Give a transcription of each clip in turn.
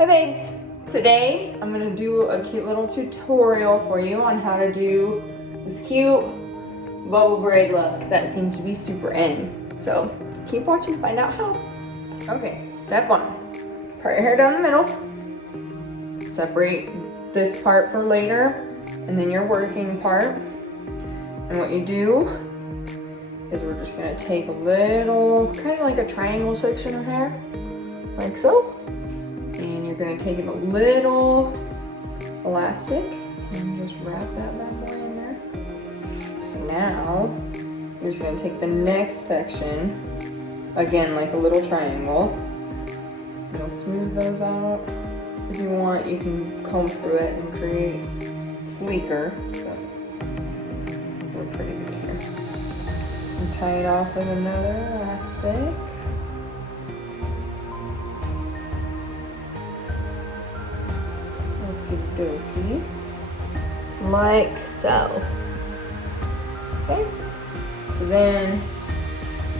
Hey babes! Today I'm gonna do a cute little tutorial for you on how to do this cute bubble braid look that seems to be super in. So keep watching to find out how. Okay, step one. Part your hair down the middle. Separate this part for later and then your working part. And what you do is we're just gonna take a little, kind of like a triangle section of hair, like so. And you're gonna take a little elastic and just wrap that bad boy in there. So now, you're just gonna take the next section, again like a little triangle. You'll smooth those out. If you want, you can comb through it and create sleeker, but we're pretty good here. And tie it off with another elastic. Okie dokie, like so. Okay, so then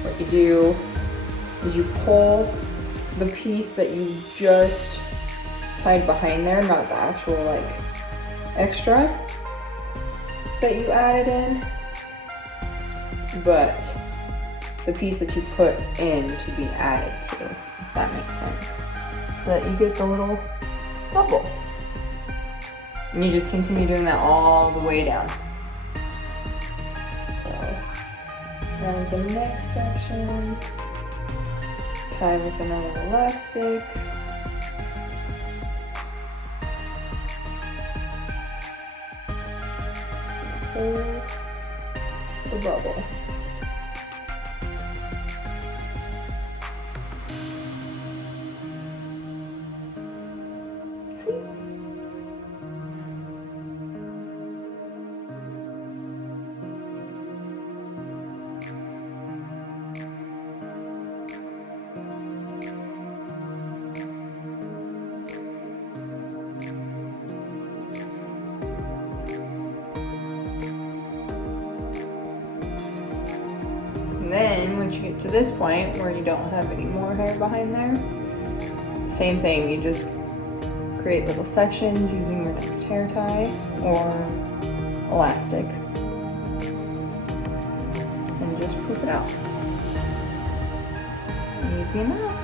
what you do is you pull the piece that you just tied behind there, not the actual like extra that you added in, but the piece that you put in to be added to, if that makes sense, so that you get the little bubble. And you just continue doing that all the way down. So, now the next section, tie with another elastic. Pull the bubble. See? And then once you get to this point where you don't have any more hair behind there, same thing, you just create little sections using your next hair tie or elastic and just poof it out. Easy enough.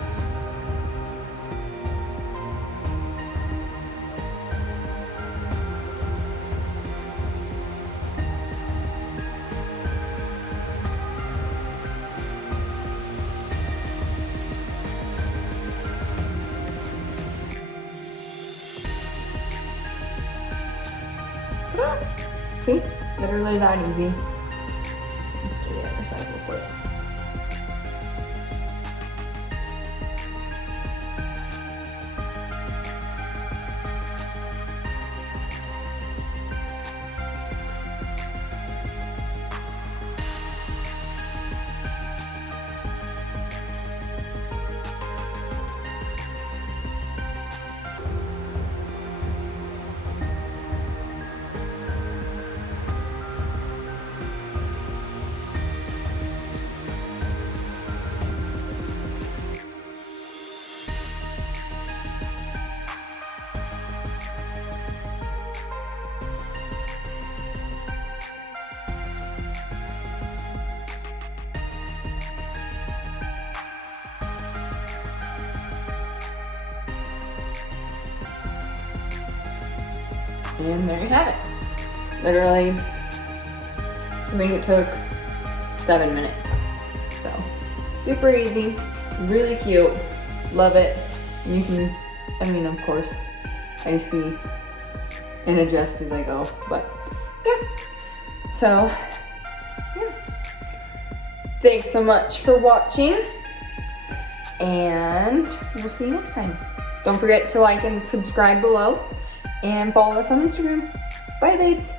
See? Literally that easy. Let's do the other side real quick. And there you have it. Literally, I think it took 7 minutes. So, super easy, really cute, love it. You can, I mean, of course, I see and adjust as I go, but yeah. So, yeah. Thanks so much for watching, and we'll see you next time. Don't forget to like and subscribe below. And follow us on Instagram. Bye, babes.